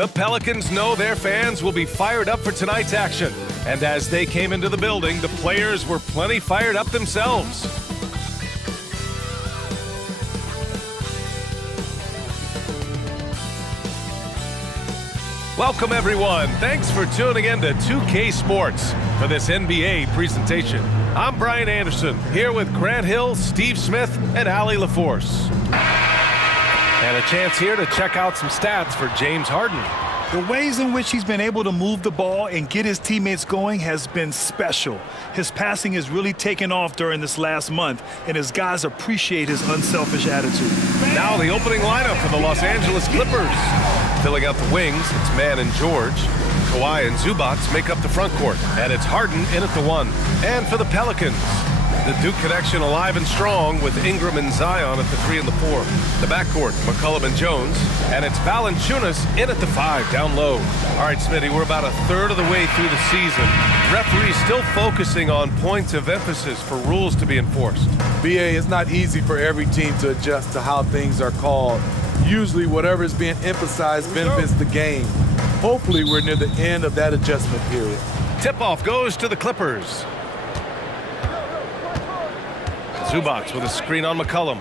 The Pelicans know their fans will be fired up for tonight's action. And as they came into the building, the players were plenty fired up themselves. Welcome, everyone. Thanks for tuning in to 2K Sports for this NBA presentation. I'm Brian Anderson, here with Grant Hill, Steve Smith, and Allie LaForce. And a chance here to check out some stats for James Harden. The ways in which he's been able to move the ball and get his teammates going has been special. His passing has really taken off during this last month, and his guys appreciate his unselfish attitude. Now the opening lineup for the Los Angeles Clippers. Filling out the wings, it's Mann and George. Kawhi and Zubac make up the front court, and it's Harden in at the 1. And for the Pelicans, the Duke connection alive and strong with Ingram and Zion at the 3 and the 4. The backcourt, McCollum and Jones, and it's Valanciunas in at the 5, down low. All right, Smitty, we're about a third of the way through the season. Referees still focusing on points of emphasis for rules to be enforced. BA, it's not easy for every team to adjust to how things are called. Usually whatever is being emphasized benefits the game. Hopefully we're near the end of that adjustment period. Tip-off goes to the Clippers. Zubac with a screen on McCollum.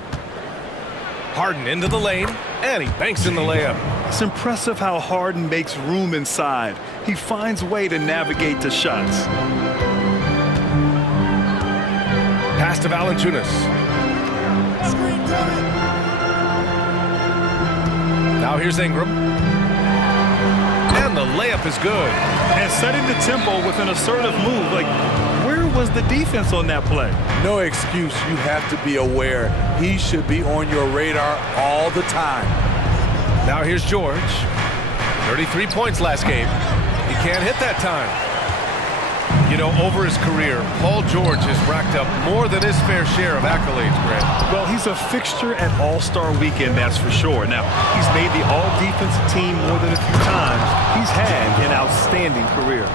Harden into the lane, and he banks in the layup. It's impressive how Harden makes room inside. He finds a way to navigate the shots. Pass to Valanciunas. Now here's Ingram. And the layup is good. And setting the tempo with an assertive move. Like, where was the defense on that play? No excuse. You have to be aware. He should be on your radar all the time. Now here's George. 33 points last game. He can't hit that time. You know, over his career, Paul George has racked up more than his fair share of accolades, Grant. Well, he's a fixture at All-Star Weekend, that's for sure. Now, he's made the All-Defensive team more than a few times. He's had an outstanding career.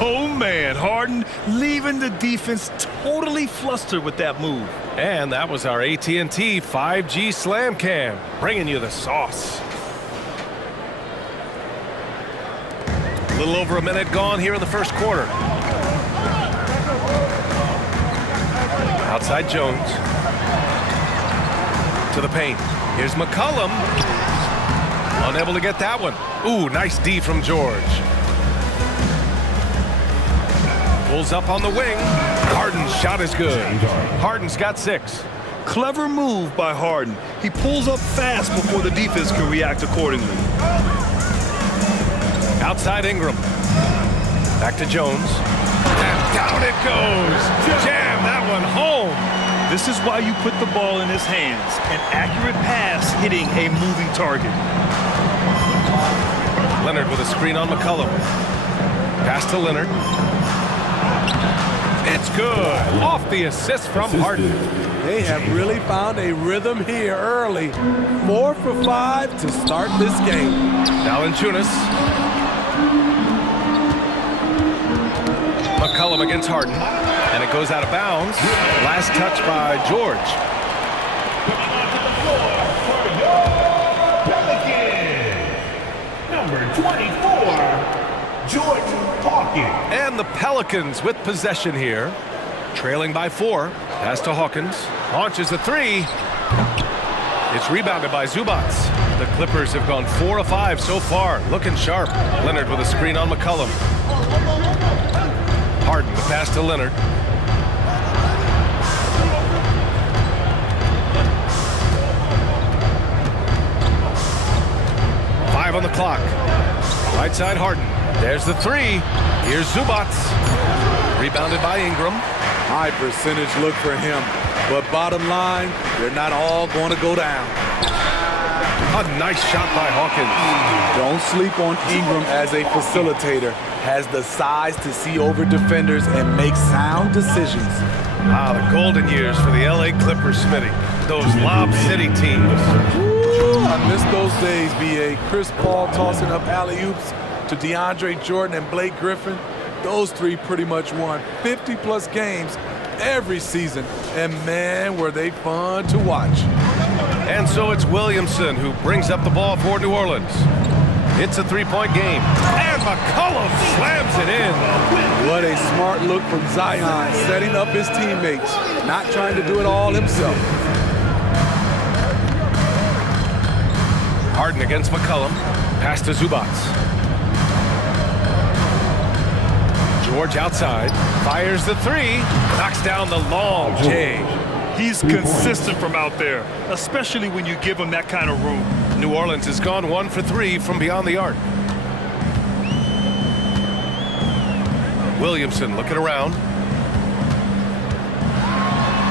Oh, man, Harden leaving the defense totally flustered with that move. And that was our AT&T 5G Slam Cam, bringing you the sauce. A little over a minute gone here in the first quarter. Outside Jones. To the paint. Here's McCollum. Unable to get that one. Ooh, nice D from George. Pulls up on the wing. Harden's shot is good. Harden's got 6. Clever move by Harden. He pulls up fast before the defense can react accordingly. Outside Ingram. Back to Jones. And down it goes. Jam that one home. This is why you put the ball in his hands. An accurate pass hitting a moving target. Leonard with a screen on McCollum. Pass to Leonard. It's good. Off the assist from Harden. They have really found a rhythm here early. 4 for 5 to start this game. Valanciunas. McCollum against Harden. And it goes out of bounds. Last touch by George. Number 24, George Hawkins. And the Pelicans with possession here. Trailing by 4. Pass to Hawkins. Launches a 3. It's rebounded by Zubac. The Clippers have gone 4 of 5 so far. Looking sharp. Leonard with a screen on McCollum. Harden, the pass to Leonard. Five on the clock. Right side Harden. There's the 3. Here's Zubac. Rebounded by Ingram. High percentage look for him. But bottom line, they're not all going to go down. A nice shot by Hawkins. Don't sleep on Ingram as a facilitator. Has the size to see over defenders and make sound decisions. Ah, the golden years for the LA Clippers, Smitty. Those Lob City teams. Ooh, I miss those days, B.A. Chris Paul tossing up alley-oops to DeAndre Jordan and Blake Griffin. Those 3 pretty much won 50-plus games every season. And, man, were they fun to watch. And so it's Williamson who brings up the ball for New Orleans. It's a three-point game. And McCollum slams it in. What a smart look from Zion, setting up his teammates, not trying to do it all himself. Harden against McCollum. Pass to Zubats. George outside. Fires the three. Knocks down the long J. He's consistent from out there, especially when you give him that kind of room. New Orleans has gone 1 for 3 from beyond the arc. Williamson looking around.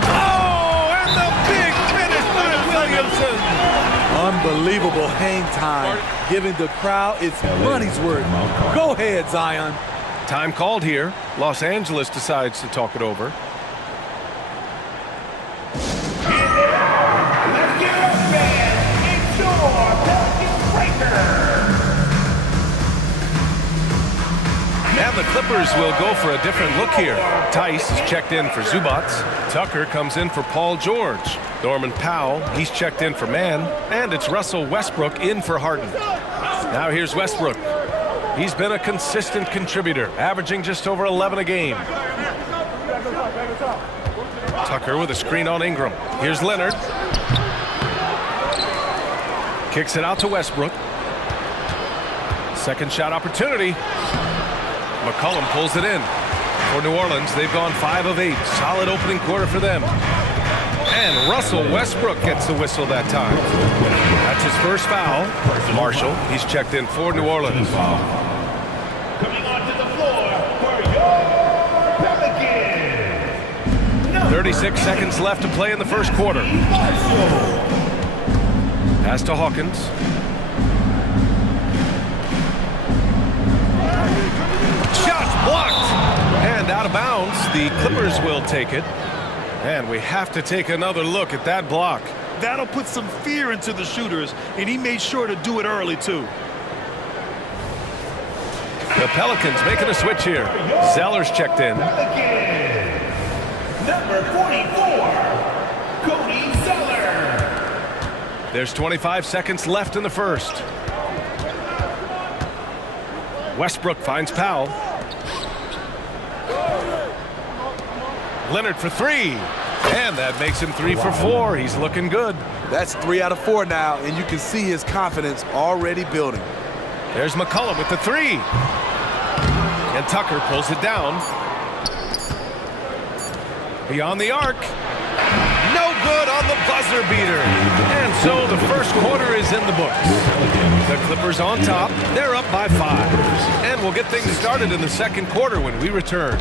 Oh, and the big finish by Williamson. Unbelievable hang time, giving the crowd its money's worth. Go ahead, Zion. Time called here. Los Angeles decides to talk it over. Let's give it up, man. It's your Pelicans breaker. And the Clippers will go for a different look here. Tice is checked in for Zubats. Tucker comes in for Paul George. Norman Powell, he's checked in for Mann. And it's Russell Westbrook in for Harden. Now here's Westbrook. He's been a consistent contributor, averaging just over 11 a game. Tucker with a screen on Ingram. Here's Leonard. Kicks it out to Westbrook. Second shot opportunity. McCollum pulls it in. For New Orleans, they've gone 5 of 8. Solid opening quarter for them. And Russell Westbrook gets the whistle that time. That's his first foul. Marshall, he's checked in for New Orleans. Coming onto the floor for your Pelicans. 36 seconds left to play in the first quarter. Pass to Hawkins. Shots blocked. And out of bounds. The Clippers will take it. And we have to take another look at that block. That'll put some fear into the shooters, and he made sure to do it early, too. The Pelicans making a switch here. Zeller's checked in. Pelicans. Number 44, Cody Zeller. There's 25 seconds left in the first. Westbrook finds Powell. Leonard for 3. And that makes him 3 for 4. He's looking good. That's 3 out of 4 now, and you can see his confidence already building. There's McCollum with the 3. And Tucker pulls it down. Beyond the arc. No good on the buzzer beater. And so the first quarter is in the books. The Clippers on top. They're up by 5. And we'll get things started in the second quarter when we return.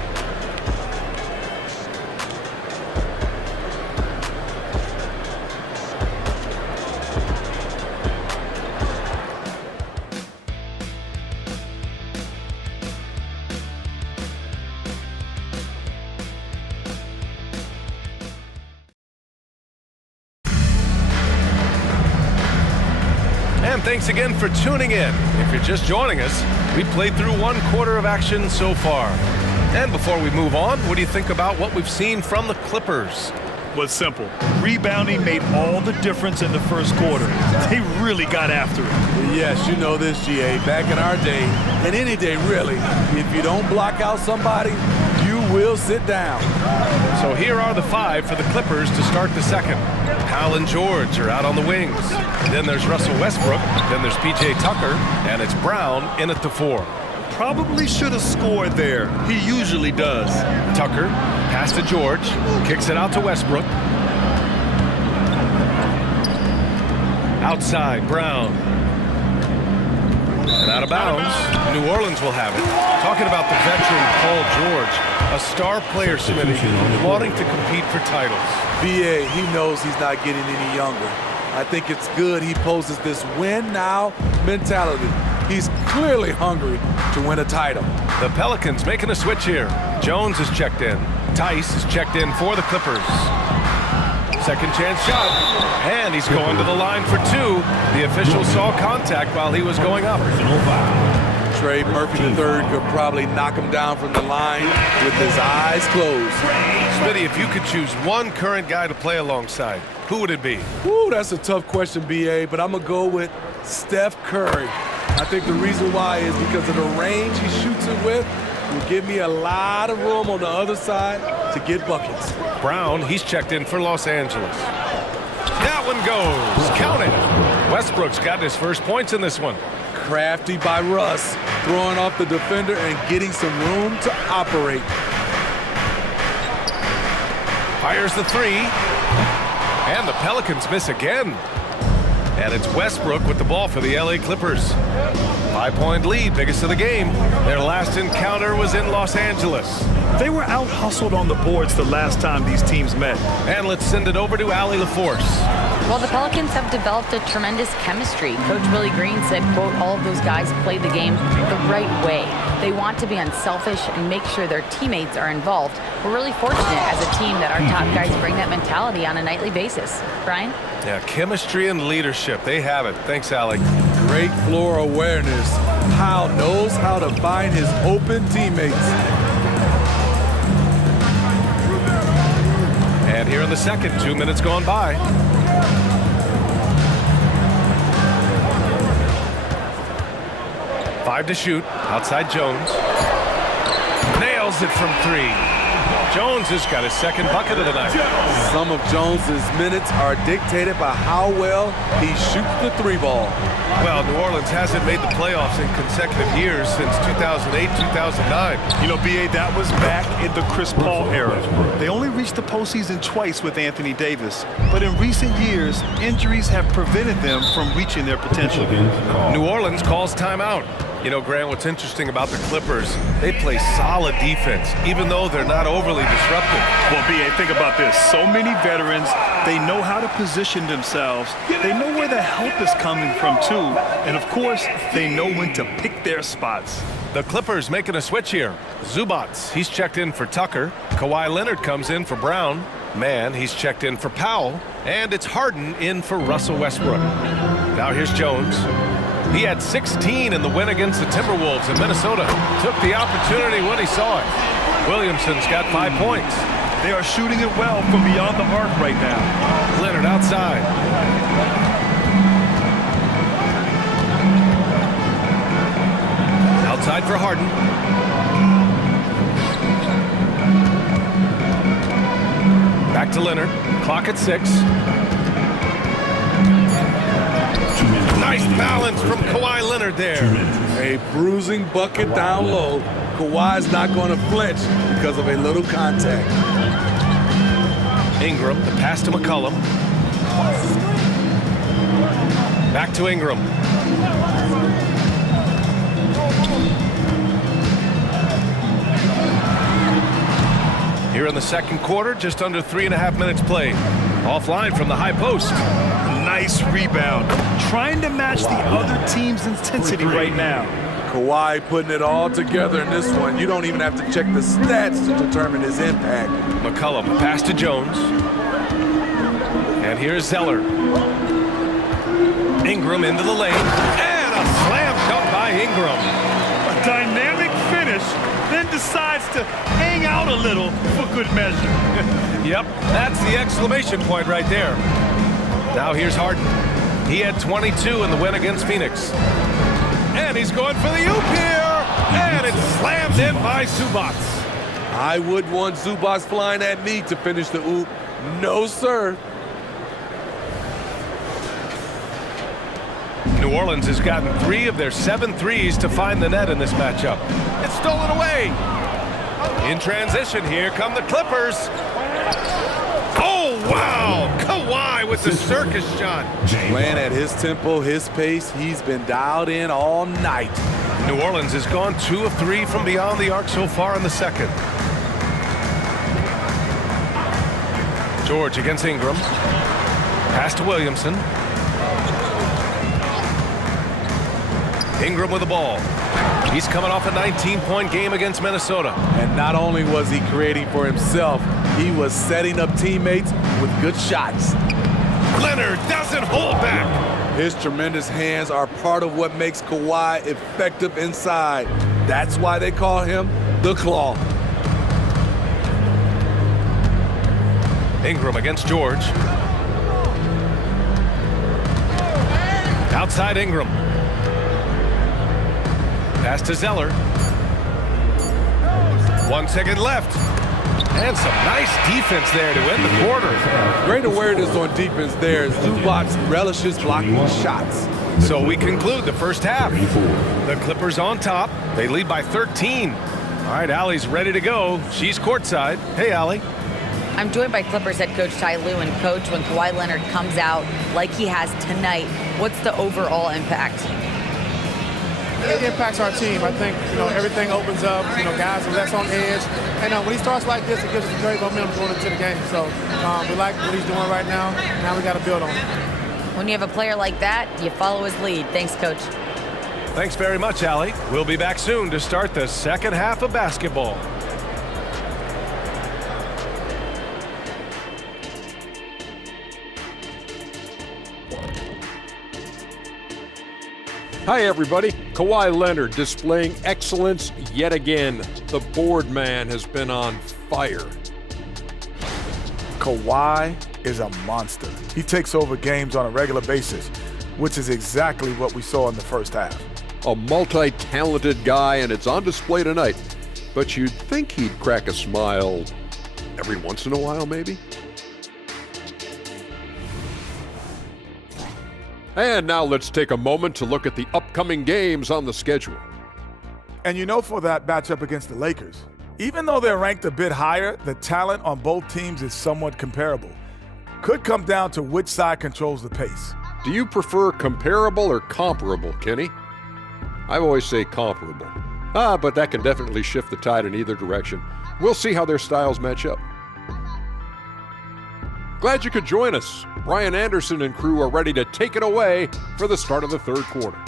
And thanks again for tuning in. If you're just joining us, we played through 1 quarter of action so far. And before we move on, what do you think about what we've seen from the Clippers? Was simple. Rebounding made all the difference in the first quarter. They really got after it. Yes, you know this, GA. Back in our day, and any day really, if you don't block out somebody, you will sit down. So here are the 5 for the Clippers to start the second. Powell and George are out on the wings. Then there's Russell Westbrook. Then there's P.J. Tucker. And it's Brown in at the 4. Probably should have scored there. He usually does. Tucker, pass to George. Kicks it out to Westbrook. Outside, Brown. And out of bounds. New Orleans will have it. Talking about the veteran Paul George, a star player, Smitty, wanting to compete for titles. BA, he knows he's not getting any younger. I think it's good he poses this win now mentality. He's clearly hungry to win a title. The Pelicans making a switch here. Jones is checked in. Tice is checked in for the Clippers. Second chance shot. And he's going to the line for 2. The official saw contact while he was going up. Trey Murphy III could probably knock him down from the line with his eyes closed. Smitty, if you could choose one current guy to play alongside, who would it be? Woo, that's a tough question, BA, but I'm going to go with Steph Curry. I think the reason why is because of the range he shoots it with will give me a lot of room on the other side to get buckets. Brown, he's checked in for Los Angeles. That one goes. Count it. Westbrook's gotten his first points in this one. Crafty by Russ, throwing off the defender and getting some room to operate. Fires the three. And the Pelicans miss again. And it's Westbrook with the ball for the LA Clippers. 5-point lead, biggest of the game. Their last encounter was in Los Angeles. They were out-hustled on the boards the last time these teams met. And let's send it over to Allie LaForce. Well, the Pelicans have developed a tremendous chemistry. Coach Willie Green said, quote, all of those guys play the game the right way. They want to be unselfish and make sure their teammates are involved. We're really fortunate as a team that our top guys bring that mentality on a nightly basis. Brian? Yeah, chemistry and leadership. They have it. Thanks, Allie. Great floor awareness. Powell knows how to find his open teammates. And here in the second, 2 minutes gone by. Five to shoot. Outside Jones. Nails it from three. Jones has got his second bucket of the night. Some of Jones's minutes are dictated by how well he shoots the three ball. Well, New Orleans hasn't made the playoffs in consecutive years since 2008, 2009. You know, B.A., that was back in the Chris Paul era. They only reached the postseason twice with Anthony Davis. But in recent years, injuries have prevented them from reaching their potential. New Orleans calls timeout. You know, Grant, what's interesting about the Clippers, they play solid defense, even though they're not overly disruptive. Well, B.A., think about this. So many veterans, they know how to position themselves. They know where the help is coming from, too. And, of course, they know when to pick their spots. The Clippers making a switch here. Zubats, he's checked in for Tucker. Kawhi Leonard comes in for Brown. Man, he's checked in for Powell. And it's Harden in for Russell Westbrook. Now here's Jones. He had 16 in the win against the Timberwolves in Minnesota. Took the opportunity when he saw it. Williamson's got 5 points. They are shooting it well from beyond the arc right now. Leonard outside. Outside for Harden. Back to Leonard. Clock at 6. Nice balance from Kawhi Leonard there. A bruising bucket down low. Kawhi's not going to flinch because of a little contact. Ingram, the pass to McCollum. Back to Ingram. Here in the second quarter, just under 3.5 minutes played. Offline from the high post. Nice rebound. Trying to match the other team's intensity right now. Kawhi putting it all together in this one. You don't even have to check the stats to determine his impact. McCollum, pass to Jones. And here's Zeller. Ingram into the lane. And a slam dunk by Ingram. A dynamic finish, then decides to hang out a little for good measure. Yep, that's the exclamation point right there. Now here's Harden. He had 22 in the win against Phoenix. And he's going for the oop here. And it's slammed in by Zubats. I would want Zubats flying at me to finish the oop. No, sir. New Orleans has gotten 3 of their 7 threes to find the net in this matchup. It's stolen away. In transition, here come the Clippers. Oh, wow! Kawhi with the circus shot. Playing at his tempo, his pace, he's been dialed in all night. New Orleans has gone 2 of 3 from beyond the arc so far in the second. George against Ingram. Pass to Williamson. Ingram with the ball. He's coming off a 19-point game against Minnesota. And not only was he creating for himself, he was setting up teammates with good shots. Leonard doesn't hold back. His tremendous hands are part of what makes Kawhi effective inside. That's why they call him the Claw. Ingram against George. Outside Ingram. Pass to Zeller. 1 second left. And some nice defense there to end the quarter. Great awareness on defense there. Zubac relishes blocking shots. So we conclude the first half. The Clippers on top. They lead by 13. All right, Allie's ready to go. She's courtside. Hey, Allie. I'm joined by Clippers head coach Ty Lue. And coach, when Kawhi Leonard comes out like he has tonight, what's the overall impact? It impacts our team. I think, everything opens up. Guys are less on edge. And when he starts like this, it gives us great momentum going into the game. So we like what he's doing right now. Now we got to build on it. When you have a player like that, you follow his lead. Thanks, coach. Thanks very much, Allie. We'll be back soon to start the second half of basketball. Hi, everybody. Kawhi Leonard displaying excellence yet again. The board man has been on fire. Kawhi is a monster. He takes over games on a regular basis, which is exactly what we saw in the first half. A multi-talented guy, and it's on display tonight. But you'd think he'd crack a smile every once in a while, maybe? And now let's take a moment to look at the upcoming games on the schedule. And for that matchup against the Lakers, even though they're ranked a bit higher, the talent on both teams is somewhat comparable. Could come down to which side controls the pace. Do you prefer comparable or comparable, Kenny? I always say comparable. But that can definitely shift the tide in either direction. We'll see how their styles match up. Glad you could join us. Brian Anderson and crew are ready to take it away for the start of the third quarter.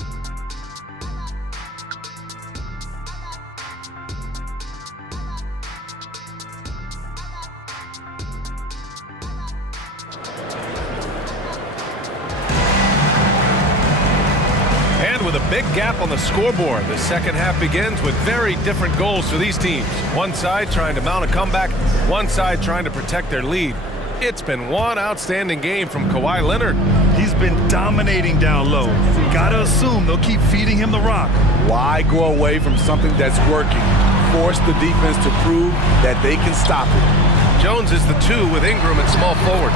And with a big gap on the scoreboard, the second half begins with very different goals for these teams. One side trying to mount a comeback, one side trying to protect their lead. It's been one outstanding game from Kawhi Leonard. He's been dominating down low. Gotta assume they'll keep feeding him the rock. Why go away from something that's working? Force the defense to prove that they can stop it. Jones is the 2 with Ingram at small forward.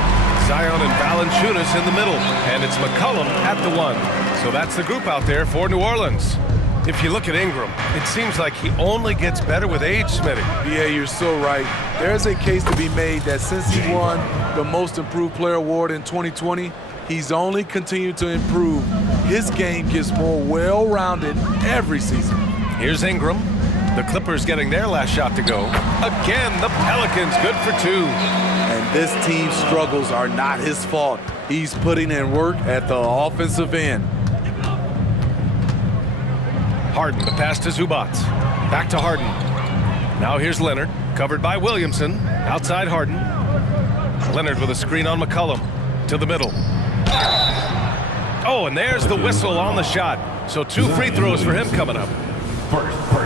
Zion and Valanciunas in the middle. And it's McCollum at the 1. So that's the group out there for New Orleans. If you look at Ingram, it seems like he only gets better with age, Smitty. Yeah, you're so right. There's a case to be made that since he won the Most Improved Player Award in 2020, he's only continued to improve. His game gets more well-rounded every season. Here's Ingram. The Clippers getting their last shot to go. Again, the Pelicans good for 2. And this team's struggles are not his fault. He's putting in work at the offensive end. Harden, the pass to Zubac. Back to Harden. Now here's Leonard, covered by Williamson. Outside Harden. Leonard with a screen on McCollum. To the middle. Oh, and there's the whistle on the shot. So 2 free throws for him coming up.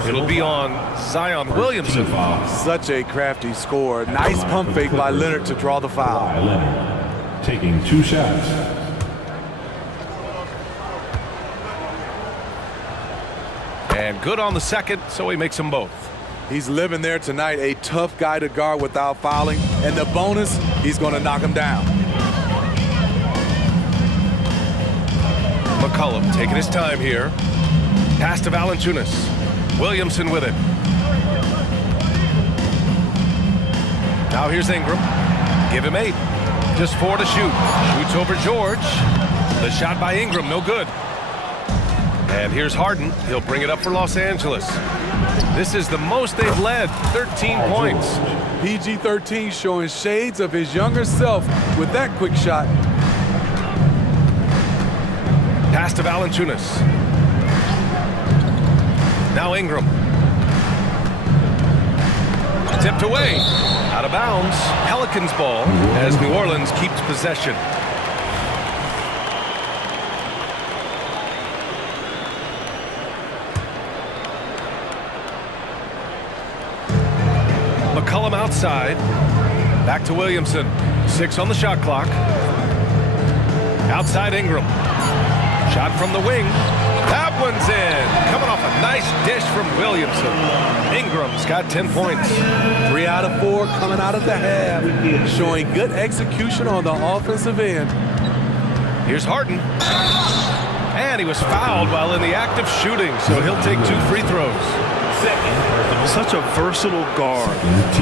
It'll be on Zion Williamson. Such a crafty score. Nice pump fake by Leonard to draw the foul. Leonard taking 2 shots. And good on the second, so he makes them both. He's living there tonight, a tough guy to guard without fouling. And the bonus, he's going to knock him down. McCollum taking his time here. Pass to Valanciunas. Williamson with it. Now here's Ingram. Give him 8. Just 4 to shoot. Shoots over George. The shot by Ingram, no good. And here's Harden. He'll bring it up for Los Angeles. This is the most they've led, 13 points. PG-13 showing shades of his younger self with that quick shot. Pass to Valanciunas. Now Ingram. Tipped away. Out of bounds. Pelicans ball as New Orleans keeps possession. McCollum outside. Back to Williamson. 6 on the shot clock. Outside Ingram. Shot from the wing. That one's in. Coming off a Nice dish from Williamson. Ingram's got 10 points. 3 out of 4 coming out of the half, showing good execution on the offensive end. Here's Harden. And he was fouled while in the act of shooting, so he'll take 2 free throws. Such a versatile guard.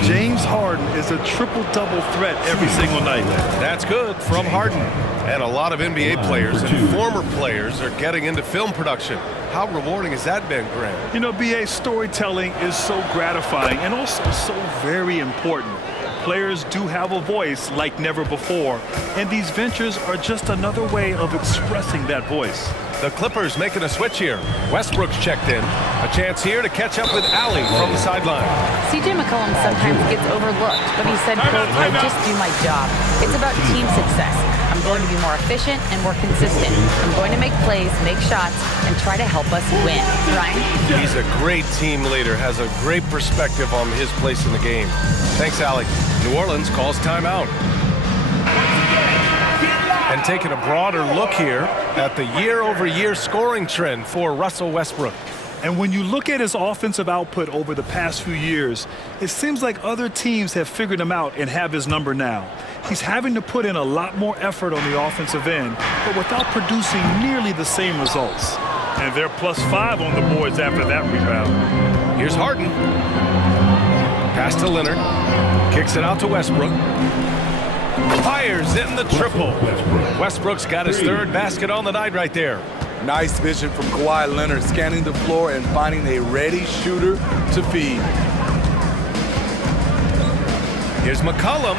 James Harden is a triple-double threat every single night. That's good from Harden. And a lot of NBA players and former players are getting into film production. How rewarding has that been, Grant? You know, BA, storytelling is so gratifying and also so very important. Players do have a voice like never before, and these ventures are just another way of expressing that voice. The Clippers making a switch here. Westbrook's checked in. A chance here to catch up with Allie from the sideline. CJ McCollum sometimes gets overlooked, but he said, quote, "I just do my job. It's about team success. I'm going to be more efficient and more consistent. I'm going to make plays, make shots, and try to help us win." Ryan? He's a great team leader, has a great perspective on his place in the game. Thanks, Allie. New Orleans calls timeout. And taking a broader look here at the year-over-year scoring trend for Russell Westbrook. And when you look at his offensive output over the past few years, it seems like other teams have figured him out and have his number now. He's having to put in a lot more effort on the offensive end, but without producing nearly the same results. And they're +5 on the boards after that rebound. Here's Harden. Pass to Leonard. Kicks it out to Westbrook. Fires in the triple. Westbrook's got his 3rd basket on the night right there. Nice vision from Kawhi Leonard, scanning the floor and finding a ready shooter to feed. Here's McCollum.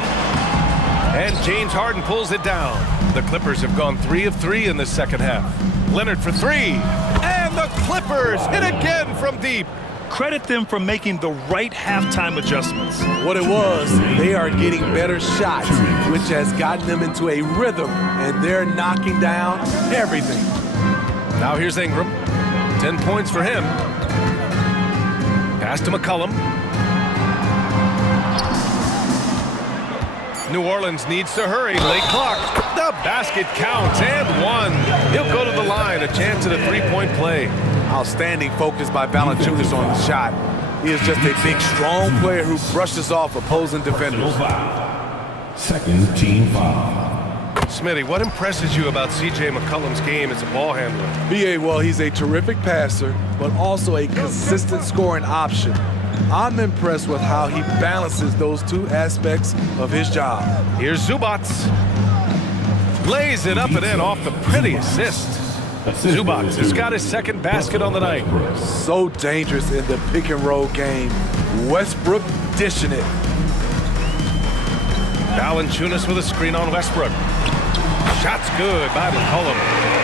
And James Harden pulls it down. The Clippers have gone 3 of 3 in the second half. Leonard for 3. And the Clippers hit again from deep. Credit them for making the right halftime adjustments. What it was, they are getting better shots, which has gotten them into a rhythm, and they're knocking down everything. Now here's Ingram. 10 points for him. Pass to McCollum. New Orleans needs to hurry. Late clock. The basket counts and 1. He'll go to the line. A chance at a 3-point play. Outstanding focus by Valanciunas on the shot. He is just a big, strong player who brushes off opposing defenders. Second team foul. Smitty, what impresses you about C.J. McCollum's game as a ball handler? B.A., well, he's a terrific passer, but also a consistent scoring option. I'm impressed with how he balances those 2 aspects of his job. Here's Zubac. Lays it up and in off the pretty assist. Zubac has got his 2nd basket on the night. So dangerous in the pick-and-roll game. Westbrook dishing it. Valanciunas with a screen on Westbrook. Shot's good by McCollum.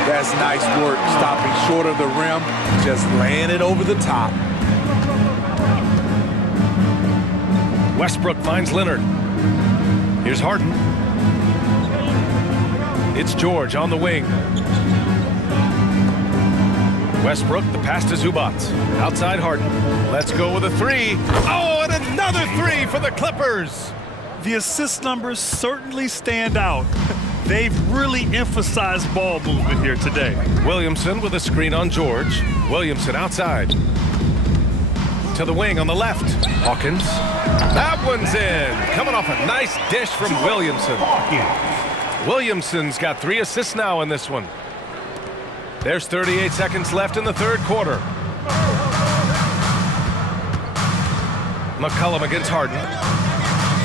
That's nice work, stopping short of the rim, just laying it over the top. Westbrook finds Leonard. Here's Harden. It's George on the wing. Westbrook, the pass to Zubac. Outside Harden. Let's go with a 3. Oh, and another 3 for the Clippers. The assist numbers certainly stand out. They've really emphasized ball movement here today. Williamson with a screen on George. Williamson outside. To the wing on the left. Hawkins. That one's in. Coming off a nice dish from Williamson. Williamson's got 3 assists now in this one. There's 38 seconds left in the 3rd quarter. McCollum against Harden.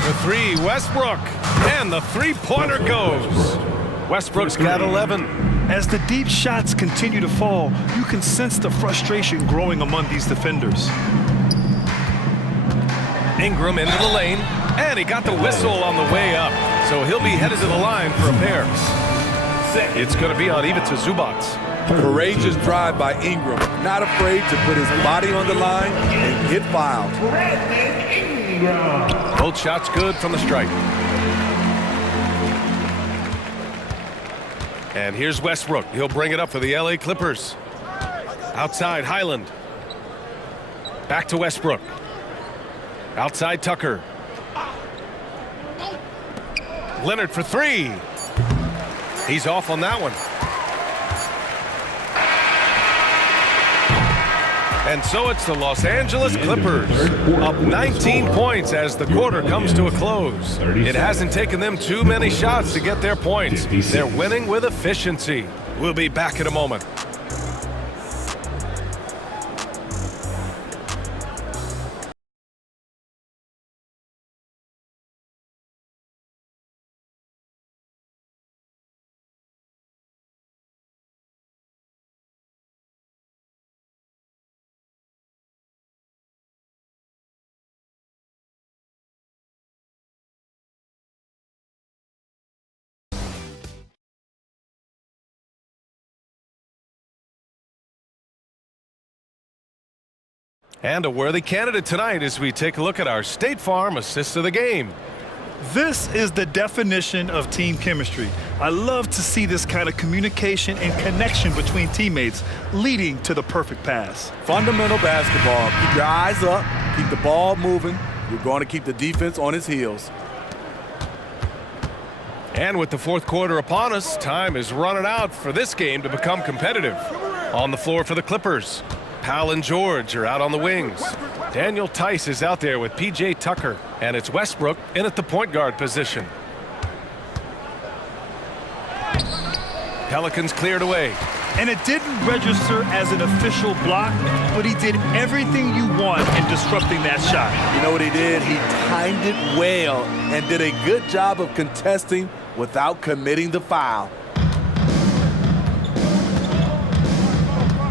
The 3, Westbrook. And the 3-pointer goes. Westbrook's got 11. As the deep shots continue to fall, you can sense the frustration growing among these defenders. Ingram into the lane. And he got the whistle on the way up. So he'll be headed to the line for a pair. It's going to be on even to Zubac. Courageous drive by Ingram, not afraid to put his body on the line and get fouled. Both shots good from the stripe. And here's Westbrook. He'll bring it up for the LA Clippers. Outside Highland. Back to Westbrook. Outside Tucker. Leonard for 3. He's off on that one. And so it's the Los Angeles Clippers up 19 points as the quarter comes to a close. It hasn't taken them too many shots to get their points. They're winning with efficiency. We'll be back in a moment. And a worthy candidate tonight as we take a look at our State Farm assist of the game. This is the definition of team chemistry. I love to see this kind of communication and connection between teammates leading to the perfect pass. Fundamental basketball. Keep your eyes up, keep the ball moving. You're going to keep the defense on its heels. And with the fourth quarter upon us, time is running out for this game to become competitive. On the floor for the Clippers, Powell and George are out on the wings. Daniel Tice is out there with P.J. Tucker, and it's Westbrook in at the point guard position. Pelicans cleared away. And it didn't register as an official block, but he did everything you want in disrupting that shot. You know what he did? He timed it well and did a good job of contesting without committing the foul.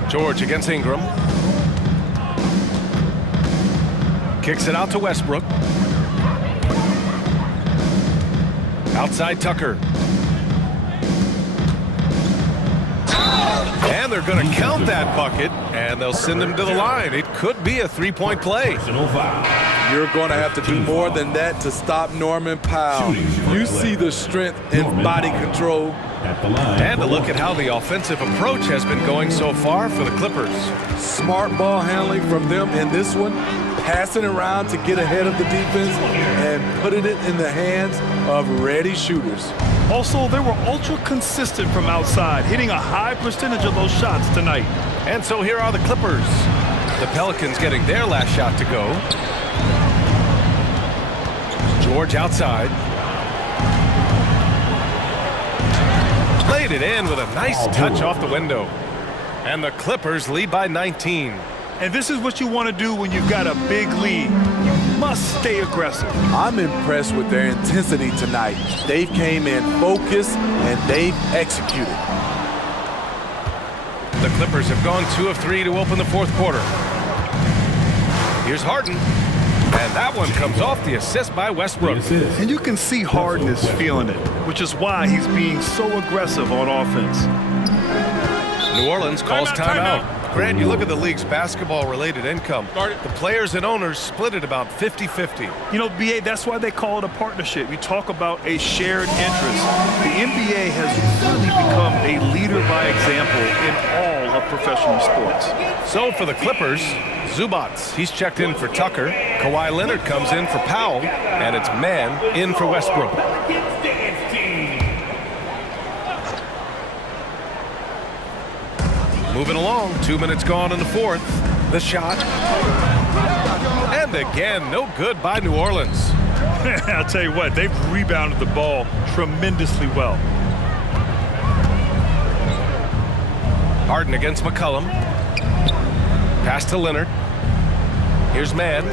George against Ingram. Kicks it out to Westbrook. Outside Tucker. And they're going to count that bucket, and they'll send him to the line. It could be a three-point play. You're going to have to do more than that to stop Norman Powell. You see the strength and body control. And a look at how the offensive approach has been going so far for the Clippers. Smart ball handling from them in this one, passing around to get ahead of the defense and putting it in the hands of ready shooters. Also, they were ultra consistent from outside, hitting a high percentage of those shots tonight. And so here are the Clippers. The Pelicans getting their last shot to go. George outside. Played it in with a nice touch off the window. And the Clippers lead by 19. And this is what you want to do when you've got a big lead. You must stay aggressive. I'm impressed with their intensity tonight. They came in focused and they've executed. The Clippers have gone 2 of 3 to open the fourth quarter. Here's Harden. And that one comes off the assist by Westbrook. And you can see Harden is feeling it, which is why he's being so aggressive on offense. New Orleans calls timeout. Grant, you look at the league's basketball-related income. The players and owners split it about 50-50. You know, BA, that's why they call it a partnership. You talk about a shared interest. The NBA has really become a leader by example in all of professional sports. So for the Clippers, Zubats, he's checked in for Tucker. Kawhi Leonard comes in for Powell, and it's man in for Westbrook. Moving along, 2 minutes gone in the fourth. The shot. And again, no good by New Orleans. I'll tell you what, they've rebounded the ball tremendously well. Harden against McCollum. Pass to Leonard. Here's Mann.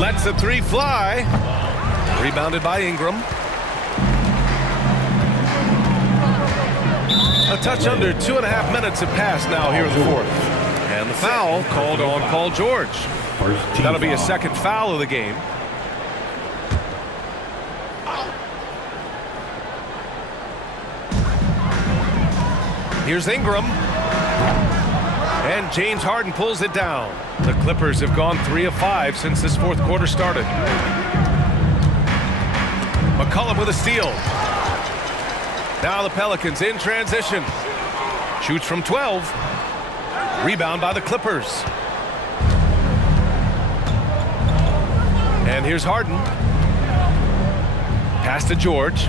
Lets the three fly. Rebounded by Ingram. A touch under 2.5 minutes have passed now here in the fourth. And the foul called on Paul George. That'll be a second foul of the game. Here's Ingram. And James Harden pulls it down. The Clippers have gone 3 of 5 since this fourth quarter started. McCollum with a steal. Now the Pelicans in transition. Shoots from 12. Rebound by the Clippers. And here's Harden. Pass to George.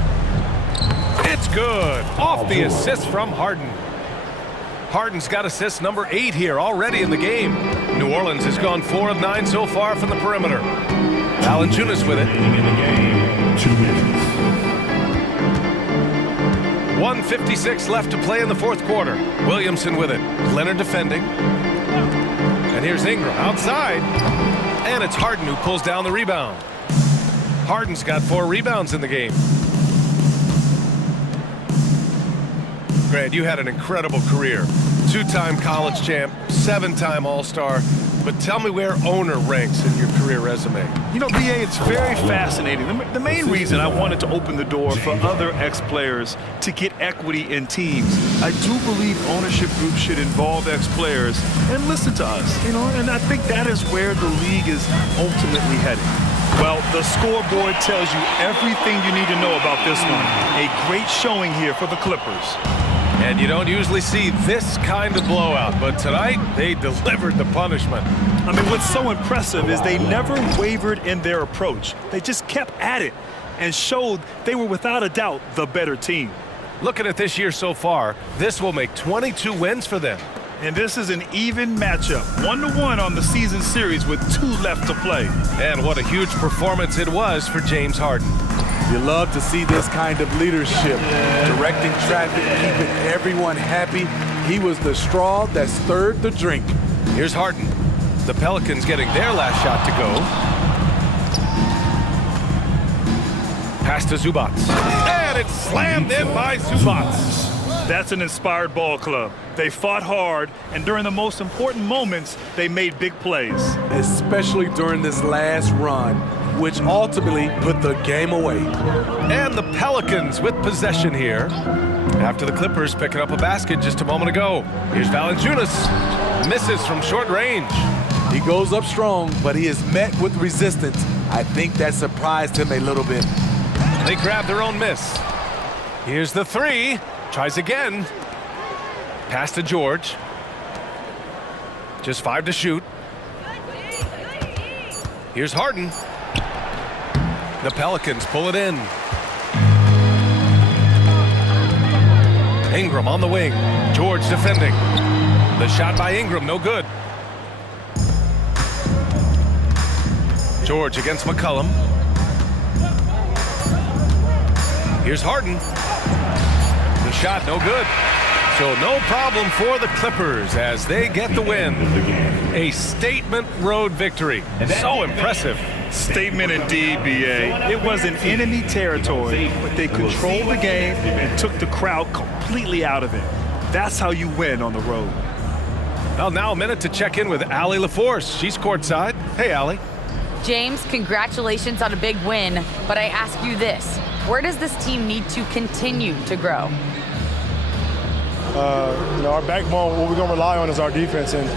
It's good. Off the assist from Harden. Harden's got assist number 8 here already in the game. New Orleans has gone 4 of 9 so far from the perimeter. Valanciunas with it. In the game, 2 minutes. 1:56 left to play in the fourth quarter. Williamson with it. Leonard defending. And here's Ingram outside. And it's Harden who pulls down the rebound. Harden's got 4 rebounds in the game. Grant, you had an incredible career. 2-time college champ, 7-time All-Star. But tell me where owner ranks in your career resume. You know, BA, it's very fascinating. The main reason I wanted to open the door for other ex-players to get equity in teams. I do believe ownership groups should involve ex-players and listen to us, you know, and I think that is where the league is ultimately heading. Well, the scoreboard tells you everything you need to know about this one. A great showing here for the Clippers. And you don't usually see this kind of blowout, but tonight they delivered the punishment. I mean, what's so impressive is they never wavered in their approach. They just kept at it and showed they were without a doubt the better team. Looking at this year so far, this will make 22 wins for them. And this is an even matchup, 1-1 on the season series with 2 left to play. And what a huge performance it was for James Harden. You love to see this kind of leadership, directing traffic, keeping everyone happy. He was the straw that stirred the drink. Here's Harden. The Pelicans getting their last shot to go. Pass to Zubac. And it's slammed in by Zubac. That's an inspired ball club. They fought hard, and during the most important moments, they made big plays. Especially during this last run, which ultimately put the game away. And the Pelicans with possession here. After the Clippers picking up a basket just a moment ago. Here's Valanciunas. Misses from short range. He goes up strong, but he is met with resistance. I think that surprised him a little bit. They grab their own miss. Here's the 3. Tries again. Pass to George. Just 5 to shoot. Here's Harden. The Pelicans pull it in. Ingram on the wing. George defending. The shot by Ingram, no good. George against McCollum. Here's Harden. The shot, no good. So no problem for the Clippers as they get the win. A statement road victory. So impressive. Statement indeed, BA. It was in enemy territory, but they controlled the game and took the crowd completely out of it. That's how you win on the road. Well, now a minute to check in with Allie LaForce. She's courtside. Hey, Allie. James, congratulations on a big win, but I ask you this. Where does this team need to continue to grow? You know, our backbone, what we're going to rely on is our defense, and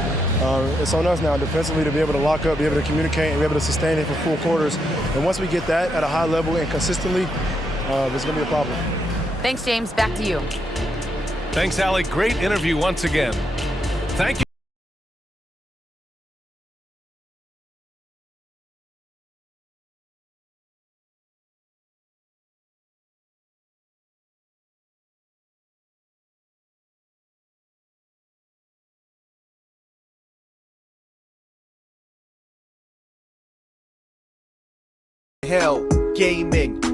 it's on us now defensively to be able to lock up, be able to communicate, and be able to sustain it for full quarters. And once we get that at a high level and consistently, it's going to be a problem. Thanks, James. Back to you. Thanks, Allie. Great interview once again. Thank you. Hell Gaming.